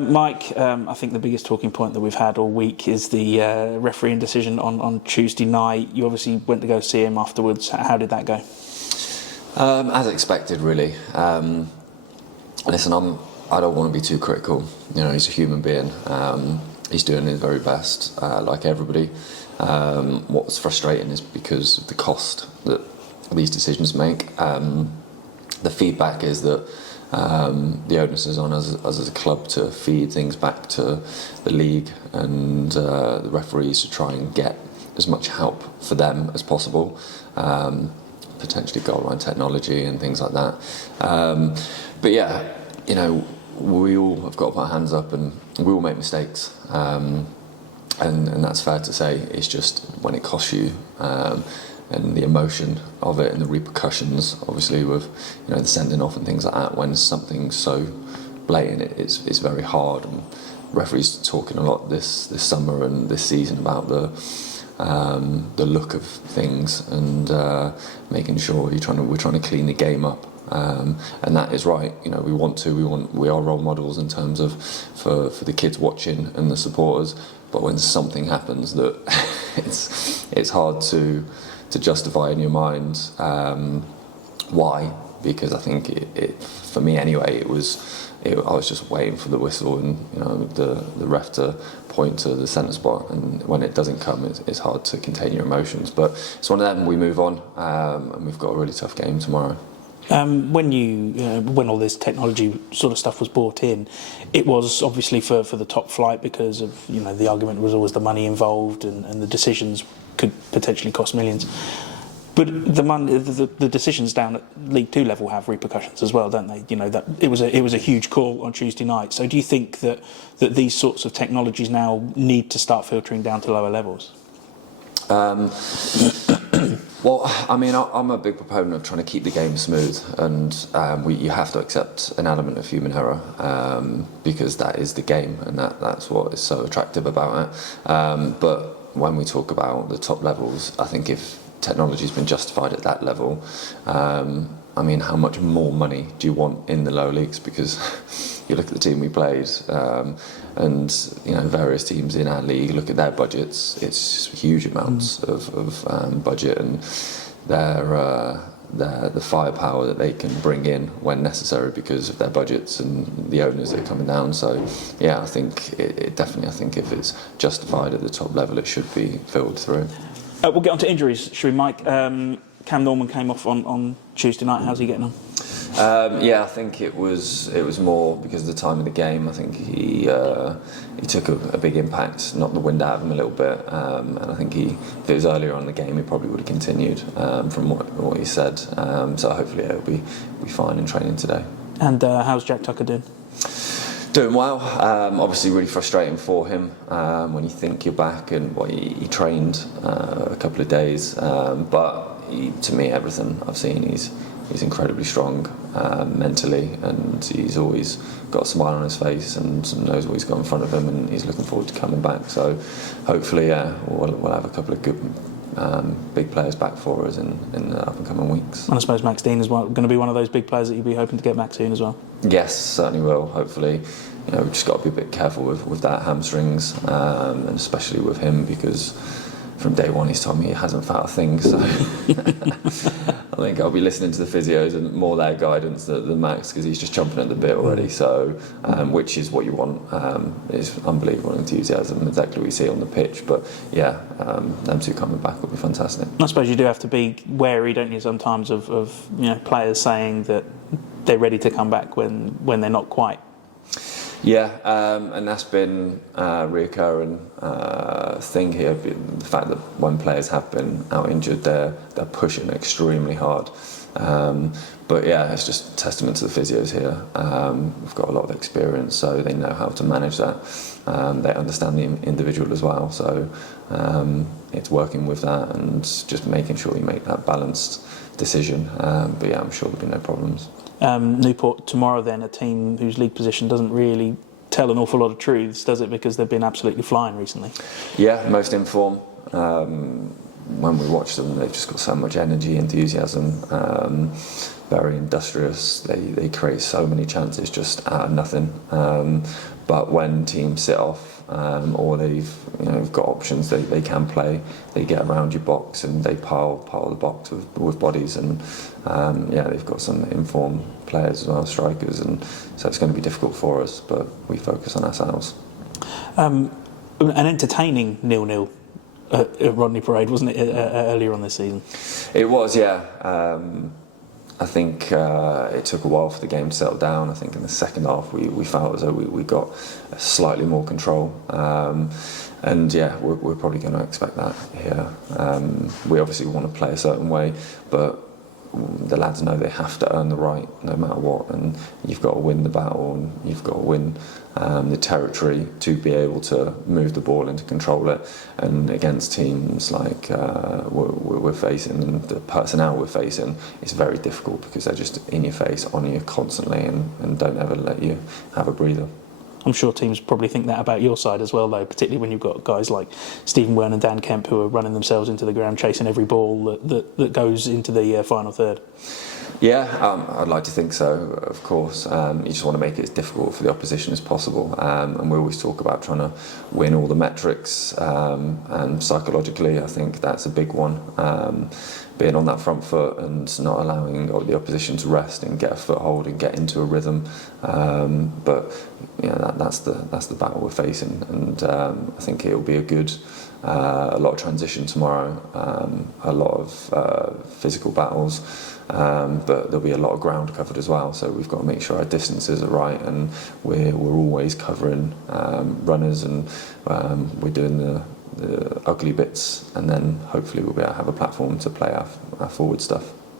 Mike, I think the biggest talking point that we've had all week is the refereeing decision on Tuesday night. You obviously went to go see him afterwards. How did that go? As expected, really. Listen, I don't want to be too critical. You know, he's a human being. He's doing his very best, like everybody. What's frustrating is because of the cost that these decisions make. The feedback is that the onus is on us as a club to feed things back to the league and the referees to try and get as much help for them as possible. Potentially goal line technology and things like that. But yeah, you know, we all have got to put our hands up and we all make mistakes. And that's fair to say. It's just when it costs you and the emotion of it and the repercussions, obviously with, you know, the sending off and things like that. When something's so blatant, it's very hard. And referees talking a lot this summer and this season about the look of things and making sure we're trying to clean the game up. And that is right. You know, we are role models in terms of for the kids watching and the supporters. But when something happens that it's hard to justify in your mind why, because I think it for me anyway, I was just waiting for the whistle and, you know, the ref to point to the centre spot, and when it doesn't come, it's hard to contain your emotions. But it's one of them. We move on, and we've got a really tough game tomorrow. When all this technology sort of stuff was brought in, it was obviously for the top flight because of, you know, the argument was always the money involved and the decisions could potentially cost millions. But the decisions down at League Two level have repercussions as well, don't they? You know, that it was a huge call on Tuesday night. So do you think that these sorts of technologies now need to start filtering down to lower levels? Well, I mean, I'm a big proponent of trying to keep the game smooth, and you have to accept an element of human error because that is the game, and that's what is so attractive about it. But when we talk about the top levels, I think if technology's been justified at that level, I mean, how much more money do you want in the lower leagues? Because you look at the team we played, and, you know, various teams in our league, look at their budgets. It's huge amounts of budget, and the firepower that they can bring in when necessary because of their budgets and the owners that are coming down. So yeah, I think it definitely. I think if it's justified at the top level, it should be filled through. We'll get on to injuries, shall we, Mike? Cam Norman came off on Tuesday night. How's he getting on? Yeah, I think it was more because of the time of the game. I think he took a big impact, knocked the wind out of him a little bit, and I think if it was earlier on in the game, he probably would have continued from what he said. So hopefully he'll be fine in training today. And how's Jack Tucker doing? Doing well. Obviously really frustrating for him when you think you're back, and he trained a couple of days, but to me, everything I've seen, he's incredibly strong mentally, and he's always got a smile on his face and knows what he's got in front of him, and he's looking forward to coming back. So hopefully, we'll have a couple of good big players back for us in the up and coming weeks. And I suppose Max Dean is going to be one of those big players that you'll be hoping to get back soon as well. Yes, certainly will. Hopefully, you know, we've just got to be a bit careful with that hamstrings, and especially with him, because from day one he's told me he hasn't felt a thing. So I think I'll be listening to the physios and more their guidance than Max, because he's just chomping at the bit already. So which is what you want. It's unbelievable enthusiasm, exactly what you see on the pitch. But yeah, them two coming back will be fantastic. I suppose you do have to be wary, don't you, sometimes of you know, players saying that they're ready to come back when they're not quite. Yeah, and that's been a reoccurring thing here. The fact that when players have been out injured, they're pushing extremely hard. But yeah, it's just a testament to the physios here. We've got a lot of experience, so they know how to manage that. They understand the individual as well, so it's working with that and just making sure you make that balanced decision. But yeah, I'm sure there'll be no problems. Newport tomorrow then, a team whose league position doesn't really tell an awful lot of truths, does it? Because they've been absolutely flying recently. Yeah, most in form. When we watch them, they've just got so much energy, enthusiasm, very industrious. They create so many chances just out of nothing. But when teams sit off, or they've got options, they can play. They get around your box and they pile the box with bodies, and they've got some informed players as well, strikers, and so it's going to be difficult for us. But we focus on ourselves. An entertaining 0-0 at Rodney Parade, wasn't it, earlier on this season? It was, yeah. I think it took a while for the game to settle down. I think in the second half we felt as though we got slightly more control. And yeah, we're probably going to expect that here. We obviously want to play a certain way, but the lads know they have to earn the right no matter what, and you've got to win the battle, and you've got to win the territory to be able to move the ball and to control it. And against teams like we're facing, and the personnel we're facing, it's very difficult because they're just in your face, on you constantly, and don't ever let you have a breather. I'm sure teams probably think that about your side as well, though, particularly when you've got guys like Stephen Wern and Dan Kemp who are running themselves into the ground, chasing every ball that goes into the final third. Yeah, I'd like to think so, of course. You just want to make it as difficult for the opposition as possible. And we always talk about trying to win all the metrics. And psychologically, I think that's a big one. Being on that front foot and not allowing the opposition to rest and get a foothold and get into a rhythm. But that's the battle we're facing. And I think it'll be a lot of transition tomorrow, a lot of physical battles. But there'll be a lot of ground covered as well, so we've got to make sure our distances are right, and we're always covering runners, and we're doing the ugly bits, and then hopefully we'll be able to have a platform to play our forward stuff.